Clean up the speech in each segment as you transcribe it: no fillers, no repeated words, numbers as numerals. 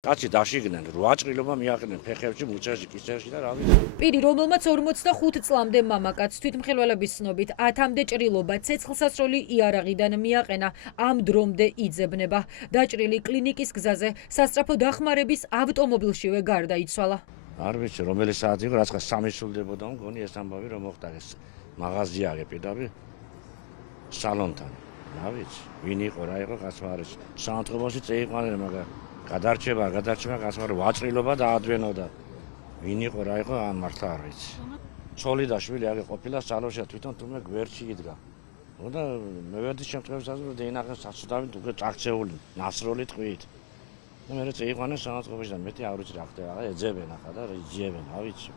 კაცი დაშიგდნენ, 8 ჭრილობა მიაყენდნენ ფეხებში, მუცეში, კისერში და რა ვიცი. პირი, რომელმაც 45 წლამდე მამაკაც თვითმხილველების ცნობით 10-მდე ჭრილობა ცეცხლსასროლი იარაღიდან მიაყენა, ამ დრომდე იძებნება. დაჭრილი კლინიკის გზაზე სასწრაფო დახმარების ავტომობილშივე გარდაიცვალა. არ ვიცი, რომელი საათი იყო, რაცა 3 სულდებოდა, მგონი ეს ამბავი რომ მოხდა ეს მაღაზია აგებიდავი სალონთან. რა ვიცი, ვინ იყო, რა იყო, კაცმა არის. საანთრობოში წეიყვანენ, მაგრამ გადარჩება კაცმა 8 ჭრილობა დაადვენოდა. ვინ იყო, რა იყო, ან მართლა არ ვიცი. ცოლი და შვილი აგე ყოფილა სალონში, თვითონ თუმე გვერდში იდგა. და მე ვერდის შემთხვევაში რომ დეინახეს საცუდავით უკვე წაქცეული, ნასროლი ტყვით. და მე წეიყვანენ საანთრობოში და მეტი არ ვიცი რა ხდება, რა ეძებენ ახლა და იძიებენ, რა ვიცი.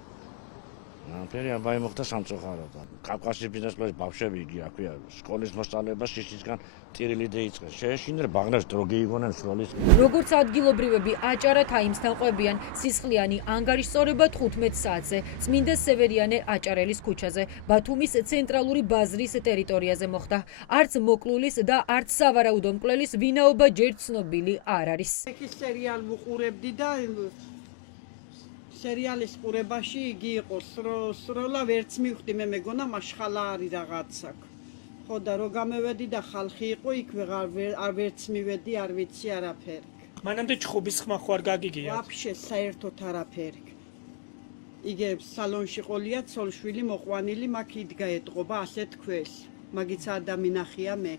ნამფერი ამბავი მოხდა სამწუხაროდ. კავკასიის ბიზნესმენების ბავშვები იგი აქვია, სკოლის მოსწავლეობა შიშისგან ტირილი დაიწყეს. შეეშინდნენ ბაღნას დრო გეიგონენ სროლის. როგორც ადგილობრივები აჭარა თაიმსთან ყვებიან, სისხლიანი ანგარიშ სწორება 15 საათზე წმინდა სევერიანე აჭარელის ქუჩაზე, ბათუმის ცენტრალური ბაზრის ტერიტორიაზე მოხდა. არც მოკლულის და არც სავარაუდო მკვლელის ვინაობა ჯერ ცნობილი არ არის. ეს სერიალ ვუყურებდი და სერიალის ყურებაში იგი იყო სროლა ვერც მივხვდი, მე მეგონა მაშხალა არის რაღაცა. ხო და რო გამევედი და ხალხი იყო, იქ არ ვერც მივედი, არ ვიცი არაფერი. მანამდე ჩხუბის ხმა ხო არ გაგიგია? ვაფშე საერთოდ არაფერი. იგე სალონში ყოლია ცოლშვილი მოყვანილი, მაგ იდგა ეტყობა, ასე თქვეს. მაგიცა ადამიანახია მე.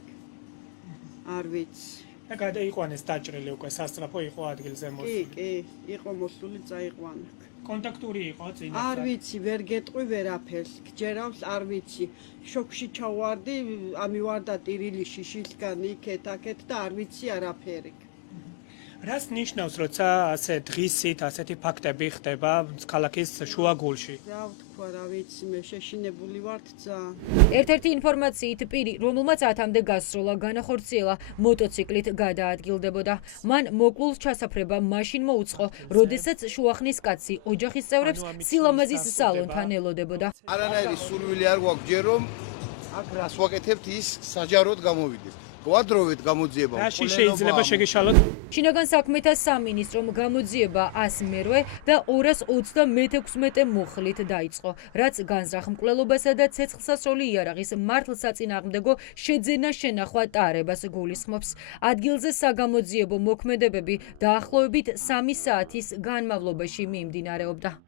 არ ვიცი. და გადაიყვანეს დაჭრილი უკვე სასწრაფო იყო ადგილზე მოსული. კი, იყო მოსული, წაიყვანა. კონტაქტური იყო წინა. არ ვიცი, ვერ გეტყვი ვერაფერს, გჯერავს, არ ვიცი. შოქში ჩავარდი, ამივარდა ტირილი შიშისგან იქეთ-აქეთ და არ ვიცი არაფერი. რას ნიშნავს, როცა ასე დღისით ასეთი ფაქტები ხდება ქალაქის შუაგულში? რა ვთქვა, რა ვიცი, მე შეშინებული ვართ ძალიან. ერთ-ერთი ინფორმაციით პირი, რომელმაც 10-მდე გასროლა განახორციელა, მოტოციკლით გადაადგილდებოდა. მან მოკლულს ჩასაფრება მაშინ მოუწყო, როდესაც შუახნის კაცი ოჯახის წევრებს სილამაზის სალონთან ელოდებოდა. არანაირი სურვილი არ გვაქვს ჯერ რომ აქ რას ვაკეთებთ ის საჯაროდ გამოვიდეს. გვადროვეთ გამოძიება. რაში შეიძლება შეგეშალოთ? შინაგან საქმეთა სამინისტრომ გამოძიება 100-მერვე და 226 მუხლით დაიწყო, რაც განზრახ მკვლელობასა და ცეცხლსასროლი იარაღის მართლსაწინააღმდეგო შეძენა შენახვა ტარებას გულისხმობს. ადგილზე საგამოძიებო მოქმედებები დაახლოებით 3 საათის განმავლობაში მიმდინარეობდა.